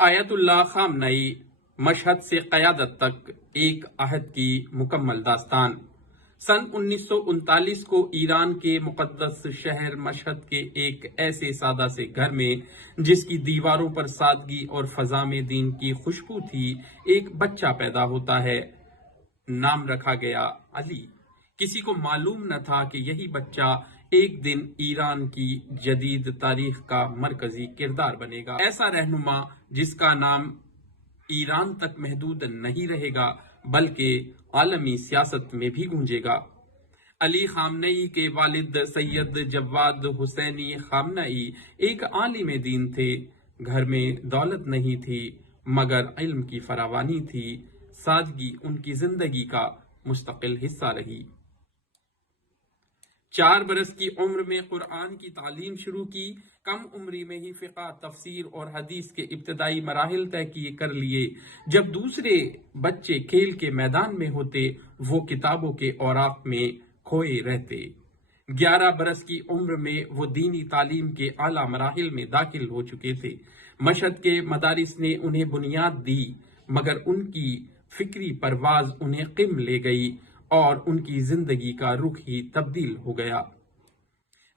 آیت اللہ خامنئی، مشہد سے قیادت تک ایک عہد کی مکمل داستان۔ سن 1939 کو ایران کے مقدس شہر مشہد کے ایک ایسے سادہ سے گھر میں، جس کی دیواروں پر سادگی اور فضا میں دین کی خوشبو تھی، ایک بچہ پیدا ہوتا ہے۔ نام رکھا گیا علی۔ کسی کو معلوم نہ تھا کہ یہی بچہ ایک دن ایران کی جدید تاریخ کا مرکزی کردار بنے گا، ایسا رہنما جس کا نام ایران تک محدود نہیں رہے گا بلکہ عالمی سیاست میں بھی گونجے گا۔ علی خامنئی کے والد سید جواد حسینی خامنئی ایک عالم دین تھے۔ گھر میں دولت نہیں تھی مگر علم کی فراوانی تھی۔ سادگی ان کی زندگی کا مستقل حصہ رہی۔ 4 برس کی عمر میں قرآن کی تعلیم شروع کی۔ کم عمری میں ہی فقہ، تفسیر اور حدیث کے ابتدائی مراحل طے کر لیے۔ جب دوسرے بچے کھیل کے میدان میں ہوتے، وہ کتابوں کے اوراق میں کھوئے رہتے۔ 11 برس کی عمر میں وہ دینی تعلیم کے اعلیٰ مراحل میں داخل ہو چکے تھے۔ مشہد کے مدارس نے انہیں بنیاد دی مگر ان کی فکری پرواز انہیں قم لے گئی اور ان کی زندگی کا رخ ہی تبدیل ہو گیا۔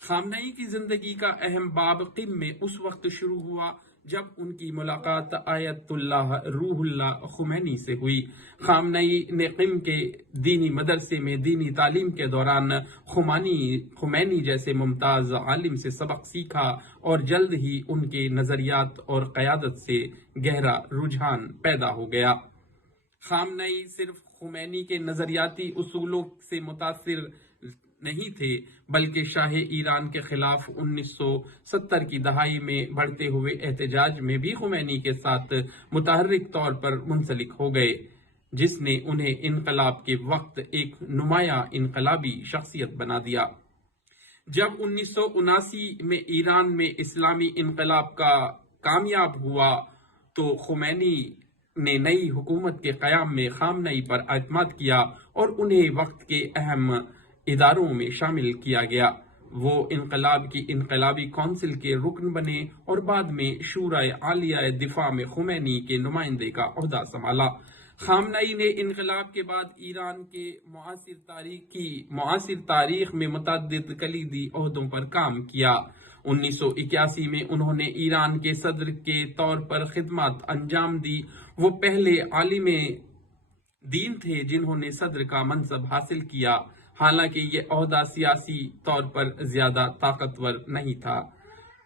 خامنئی کی زندگی کا اہم باب قم میں اس وقت شروع ہوا جب ان کی ملاقات آیت اللہ روح اللہ خمینی سے ہوئی۔ خامنئی نے قم کے دینی مدرسے میں دینی تعلیم کے دوران خمینی جیسے ممتاز عالم سے سبق سیکھا اور جلد ہی ان کے نظریات اور قیادت سے گہرا رجحان پیدا ہو گیا۔ خامنئی صرف خمینی کے نظریاتی اصولوں سے متاثر نہیں تھے بلکہ شاہ ایران کے خلاف 1970 کی دہائی میں بڑھتے ہوئے احتجاج میں بھی خمینی کے ساتھ متحرک طور پر منسلک ہو گئے، جس نے انہیں انقلاب کے وقت ایک نمایاں انقلابی شخصیت بنا دیا۔ جب 1979 میں ایران میں اسلامی انقلاب کا کامیاب ہوا تو خمینی نے نئی حکومت کے قیام میں خامنئی پر اعتماد کیا اور انہیں وقت کے اہم اداروں میں شامل کیا گیا۔ وہ انقلاب کی انقلابی کونسل کے رکن بنے اور بعد میں شورائے عالیہ دفاع میں خمینی کے نمائندے کا عہدہ سنبھالا۔ خامنئی نے انقلاب کے بعد ایران کے معاصر تاریخ میں متعدد کلیدی عہدوں پر کام کیا۔ 1981 میں انہوں نے ایران کے صدر کے طور پر خدمات انجام دی۔ وہ پہلے عالم دین تھے جنہوں نے صدر کا منصب حاصل کیا، حالانکہ یہ عہدہ سیاسی طور پر زیادہ طاقتور نہیں تھا۔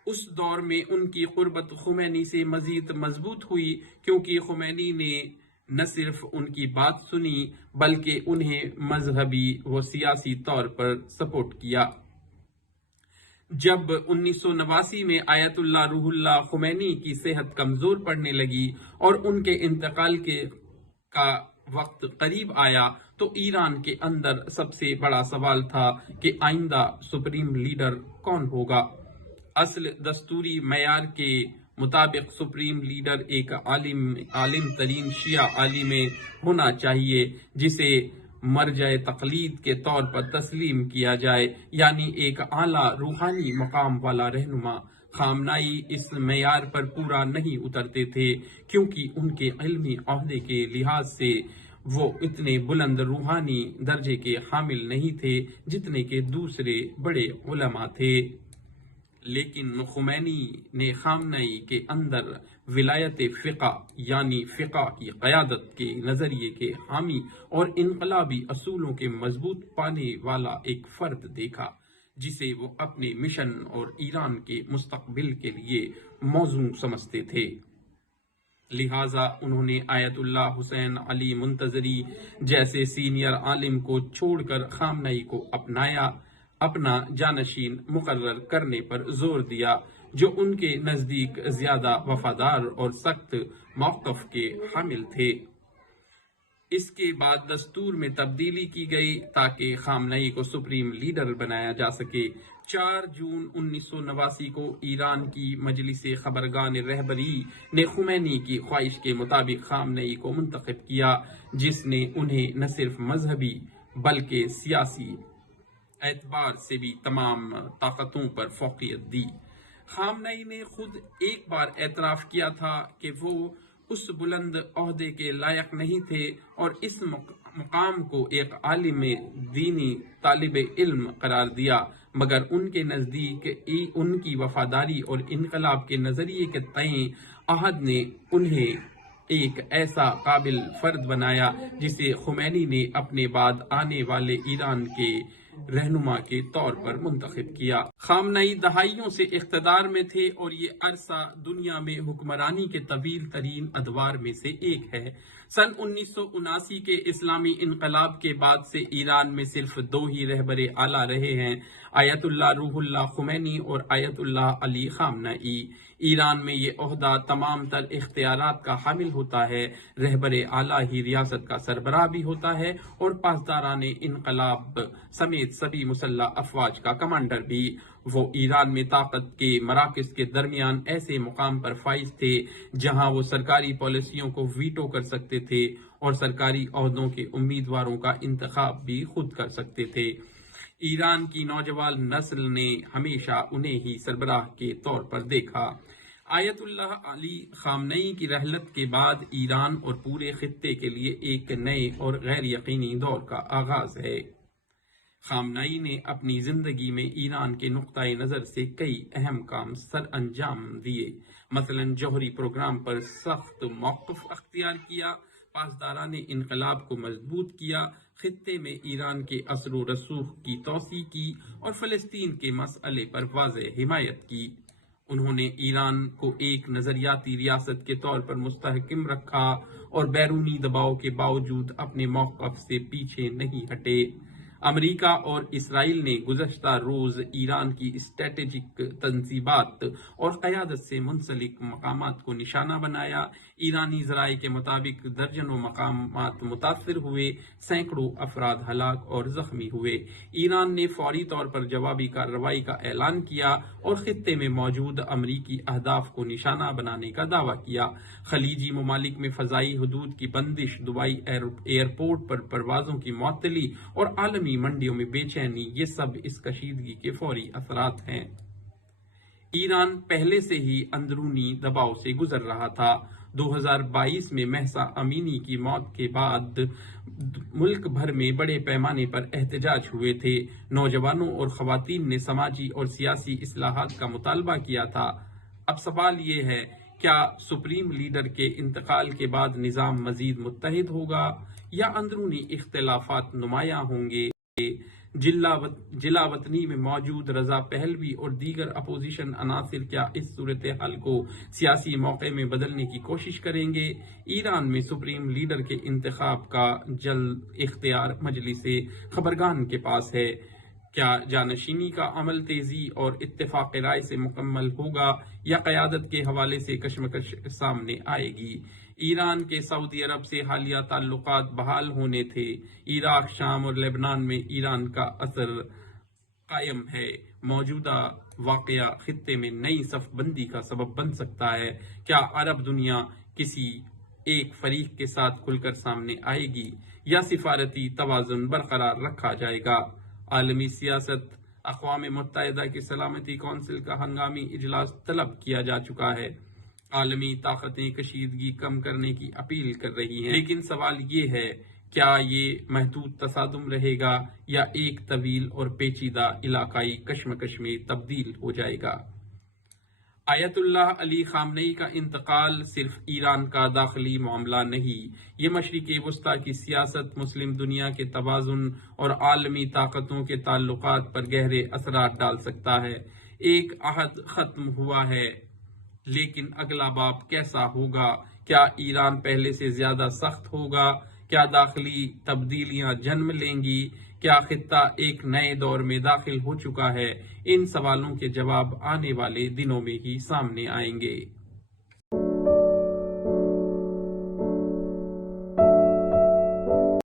اس دور میں ان کی قربت خمینی سے مزید مضبوط ہوئی کیونکہ خمینی نے نہ صرف ان کی بات سنی بلکہ انہیں مذہبی و سیاسی طور پر سپورٹ کیا۔ جب 1989 میں آیت اللہ روح اللہ خمینی کی صحت کمزور پڑنے لگی اور ان کے انتقال کا وقت قریب آیا تو ایران کے اندر سب سے بڑا سوال تھا کہ آئندہ سپریم لیڈر کون ہوگا۔ اصل دستوری معیار کے مطابق سپریم لیڈر ایک عالم ترین شیعہ عالم ہونا چاہیے جسے مرجع تقلید کے طور پر تسلیم کیا جائے، یعنی ایک اعلیٰ روحانی مقام والا رہنما۔ خامنئی اس معیار پر پورا نہیں اترتے تھے کیونکہ ان کے علمی عہدے کے لحاظ سے وہ اتنے بلند روحانی درجے کے حامل نہیں تھے جتنے کہ دوسرے بڑے علماء تھے۔ لیکن خمینی نے خامنئی کے اندر ولایت فقہ یعنی فقہ کی قیادت کے نظریے کے حامی اور انقلابی اصولوں کے مضبوط پانے والا ایک فرد دیکھا جسے وہ اپنے مشن اور ایران کے مستقبل کے لیے موزوں سمجھتے تھے۔ لہٰذا انہوں نے آیت اللہ حسین علی منتظری جیسے سینئر عالم کو چھوڑ کر خامنئی کو اپنا جانشین مقرر کرنے پر زور دیا، جو ان کے نزدیک زیادہ وفادار اور سخت موقف کے حامل تھے۔ اس کے بعد دستور میں تبدیلی کی گئی تاکہ خامنئی کو سپریم لیڈر بنایا جا سکے۔ 4 جون 1989 کو ایران کی مجلس خبرگان رہبری نے خمینی کی خواہش کے مطابق خامنئی کو منتخب کیا، جس نے انہیں نہ صرف مذہبی بلکہ سیاسی اعتبار سے بھی تمام طاقتوں پر فوقیت دی۔ خامنئی نے خود ایک بار اعتراف کیا تھا کہ وہ اس بلند عہدے کے لائق نہیں تھے اور اس مقام کو ایک عالم دینی طالب علم قرار دیا، مگر ان کے نزدیک ان کی وفاداری اور انقلاب کے نظریے کے تئیں عہد نے انہیں ایک ایسا قابل فرد بنایا جسے خمینی نے اپنے بعد آنے والے ایران کے رہنما کے طور پر منتخب کیا۔ خامنئی دہائیوں سے اقتدار میں تھے اور یہ عرصہ دنیا میں حکمرانی کے طویل ترین ادوار میں سے ایک ہے۔ سن 1979 کے اسلامی انقلاب کے بعد سے ایران میں صرف دو ہی رہبر اعلیٰ رہے ہیں، آیت اللہ روح اللہ خمینی اور آیت اللہ علی خامنئی۔ ایران میں یہ عہدہ تمام تر اختیارات کا حامل ہوتا ہے، رہبر اعلیٰ ہی ریاست کا سربراہ بھی ہوتا ہے اور پاسداران انقلاب سمیت سبھی مسلح افواج کا کمانڈر بھی۔ وہ ایران میں طاقت کے مراکز کے درمیان ایسے مقام پر فائز تھے جہاں وہ سرکاری پالیسیوں کو ویٹو کر سکتے تھے اور سرکاری عہدوں کے امیدواروں کا انتخاب بھی خود کر سکتے تھے۔ ایران کی نوجوان نسل نے ہمیشہ انہیں ہی سربراہ کے طور پر دیکھا۔ آیت اللہ علی خامنئی کی رحلت کے بعد ایران اور پورے خطے کے لیے ایک نئے اور غیر یقینی دور کا آغاز ہے۔ خامنئی نے اپنی زندگی میں ایران کے نقطۂ نظر سے کئی اہم کام سر انجام دیے، مثلا جوہری پروگرام پر سخت موقف اختیار کیا، پاسداران انقلاب کو مضبوط کیا، خطے میں ایران کے اثر و رسوخ کی توسیع کی اور فلسطین کے مسئلے پر واضح حمایت کی۔ انہوں نے ایران کو ایک نظریاتی ریاست کے طور پر مستحکم رکھا اور بیرونی دباؤ کے باوجود اپنے موقف سے پیچھے نہیں ہٹے۔ امریکہ اور اسرائیل نے گزشتہ روز ایران کی اسٹریٹجک تنصیبات اور قیادت سے منسلک مقامات کو نشانہ بنایا۔ ایرانی ذرائع کے مطابق درجنوں مقامات متاثر ہوئے، سینکڑوں افراد ہلاک اور زخمی ہوئے۔ ایران نے فوری طور پر جوابی کارروائی کا اعلان کیا اور خطے میں موجود امریکی اہداف کو نشانہ بنانے کا دعویٰ کیا۔ خلیجی ممالک میں فضائی حدود کی بندش، دبئی ایئرپورٹ پر پروازوں کی معطلی اور عالمی منڈیوں میں بے چینی، یہ سب اس کشیدگی کے فوری اثرات ہیں۔ ایران پہلے سے ہی اندرونی دباؤ سے گزر رہا تھا۔ 2022 میں مہسا امینی کی موت کے بعد ملک بھر میں بڑے پیمانے پر احتجاج ہوئے تھے۔ نوجوانوں اور خواتین نے سماجی اور سیاسی اصلاحات کا مطالبہ کیا تھا۔ اب سوال یہ ہے، کیا سپریم لیڈر کے انتقال کے بعد نظام مزید متحد ہوگا یا اندرونی اختلافات نمایاں ہوں گے؟ جلا وطنی میں موجود رضا پہلوی اور دیگر اپوزیشن عناصر کیا اس صورتحال کو سیاسی موقع میں بدلنے کی کوشش کریں گے؟ ایران میں سپریم لیڈر کے انتخاب کا جلد اختیار مجلس خبرگان کے پاس ہے۔ کیا جانشینی کا عمل تیزی اور اتفاق رائے سے مکمل ہوگا یا قیادت کے حوالے سے کشمکش سامنے آئے گی؟ ایران کے سعودی عرب سے حالیہ تعلقات بحال ہونے تھے۔ عراق، شام اور لبنان میں ایران کا اثر قائم ہے۔ موجودہ واقعہ خطے میں نئی صف بندی کا سبب بن سکتا ہے۔ کیا عرب دنیا کسی ایک فریق کے ساتھ کھل کر سامنے آئے گی یا سفارتی توازن برقرار رکھا جائے گا؟ عالمی سیاست۔ اقوام متحدہ کی سلامتی کونسل کا ہنگامی اجلاس طلب کیا جا چکا ہے۔ عالمی طاقتیں کشیدگی کم کرنے کی اپیل کر رہی ہیں، لیکن سوال یہ ہے، کیا یہ محدود تصادم رہے گا یا ایک طویل اور پیچیدہ علاقائی کشمکش میں تبدیل ہو جائے گا؟ آیت اللہ علی خامنئی کا انتقال صرف ایران کا داخلی معاملہ نہیں، یہ مشرق وسطیٰ کی سیاست، مسلم دنیا کے توازن اور عالمی طاقتوں کے تعلقات پر گہرے اثرات ڈال سکتا ہے۔ ایک عہد ختم ہوا ہے، لیکن اگلا باب کیسا ہوگا؟ کیا ایران پہلے سے زیادہ سخت ہوگا؟ کیا داخلی تبدیلیاں جنم لیں گی؟ کیا خطہ ایک نئے دور میں داخل ہو چکا ہے؟ ان سوالوں کے جواب آنے والے دنوں میں ہی سامنے آئیں گے۔